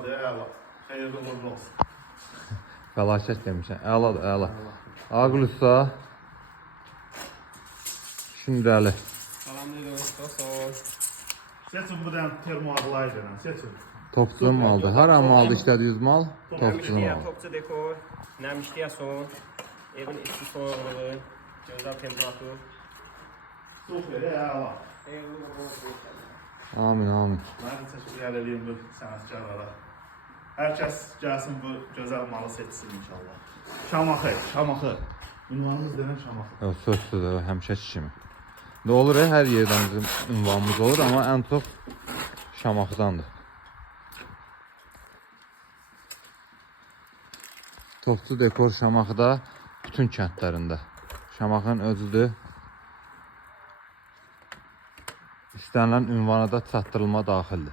Əladır, əla. Xeyirli uğurlu olsun. Fəlakət demişsən. Əladır, əla. Ağlısa. Şimdi Əli. Salamlayırıq, sağ ol. Seçin bu dənə termoaqlaydı. Seçin. Topçu mu aldı? Haram aldı işlədiyiniz mal? Topçu mu Nəmişliyə, aldı? topçu dekor, nəmişliyə son, evin içi soyuqluğu, gözəl temperatur. Super, əla. Xeyirli uğurlu olsun. Amin, amin. Mən təşəkkür edeyim bu sənətkarlara. Hər kəs gəlsin bu gözəl malı seçsin inşallah. Şamaxı, Şamaxı. Ünvanımız denən Şamaxı. Yox, sözsüz, həmişəki kimi. Ne olur, hər yerdən bizim ünvanımız olur, amma ən çox Şamaxıdandır. Topçu dekor Şamaxıda bütün kəndlərində. Şamaxının özüdür. İstənilən ünvana da çatdırılma daxildir.